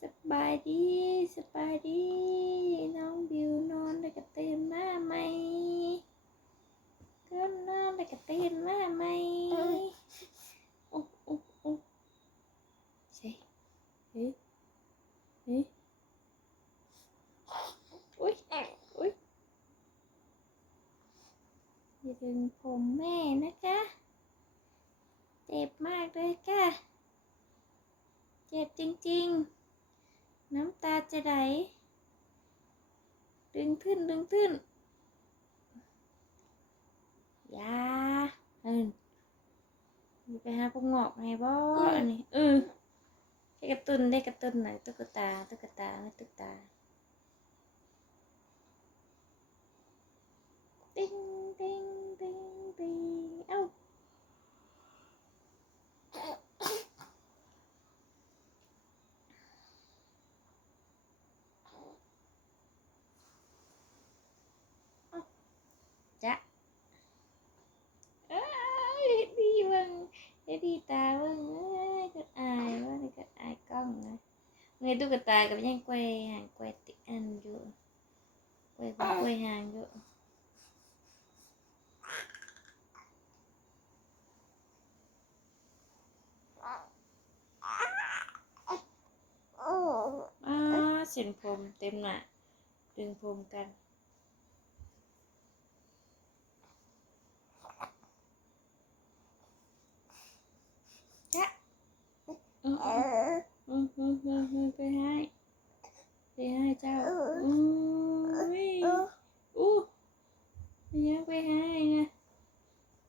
สบายดีสบายดี น้องบิวนอนแล้วก็ตื่นมาไหมก็นอนแล้วก็ตื่นมาไหมโอ้โอ้โอ้ใช่เฮ้ยเฮ้ยอุ้ยอุ้ยอย่าดึงผมแม่นะจ๊ะเจ็บมากเลยจ้ะเจ็บจริง ๆ น้ำตาจะไหลดึงขึ้นดึงขึ้นอยาเอินไปหาพวกงอกไงบ่อันนี้เออได้กระตุนได้กระตุนหน่อยตุ๊กตาตุ๊กตาไม่ตุ๊กตา ติ้งติ้งติ้งติ้งเอ้า จ๊ะเอ้ยดีเบิ่งเฮ็ดดีตาเบิ่งเอ้ยก็อายว่านี่ก็อายกล้องนะ เงยตุ๊กตากับยังกวยหางกวยติอันอยู่กวยกวยหาง อยู่อ้าเส้นผมเต็มหน่ะดึงผมกันจ๊ะเออเออเออเออเออเออไปให้ไปให้เจ้าอุ้ยอู้ไปยังไปให้นะ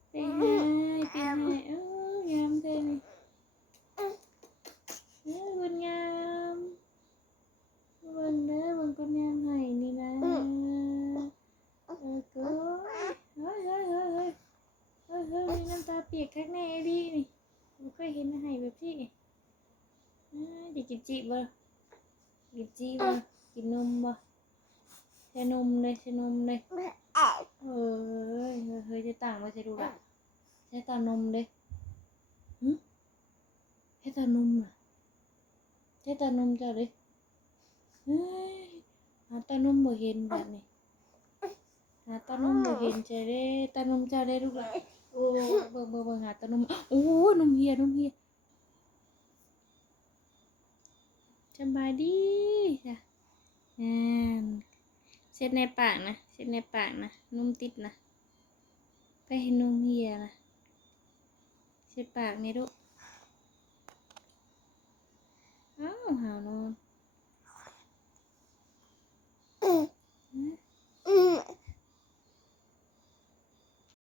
ไปให้ไปให้เอองามเท่นี่เออคนงามเบิ่งเด้อเบิ่งคนงามให้นี่นะเออก็เฮ้ยเฮ้ยเฮ้ยเฮ้ยเฮ้ยเฮ้ยมีน้ำตาเปียกข้างในดีนี่ไม่เคยเห็นอาหารแบบพี่อ่าเด็กกินจีบ่กินจีบ่กินนมบ่ใช้นมเลยใช้นมเลยเฮ้ยเฮ้ยเฮ้ยจะต่างมาใช้ดูละใช้ตานมเลยหึใช้ตานมน่ะใช้ตานมเจ้าเลยเฮ้ยหาตานมบ่เห็นแบบนี้หาตานมบ่เห็นเจ้าเด้ตานมเจ้าได้ลูกละโอ้เบิ่งเบิ่งเบิ่งหาตะนมโอ้นมเฮียนมเฮีย สบายดีจ้ะอ่าเช็ดในปากนะเช็ดในปากนะนุ่มติดนะไปให้นมเฮียนะเช็ดปากนี่ลูกอ้าวหาวนอน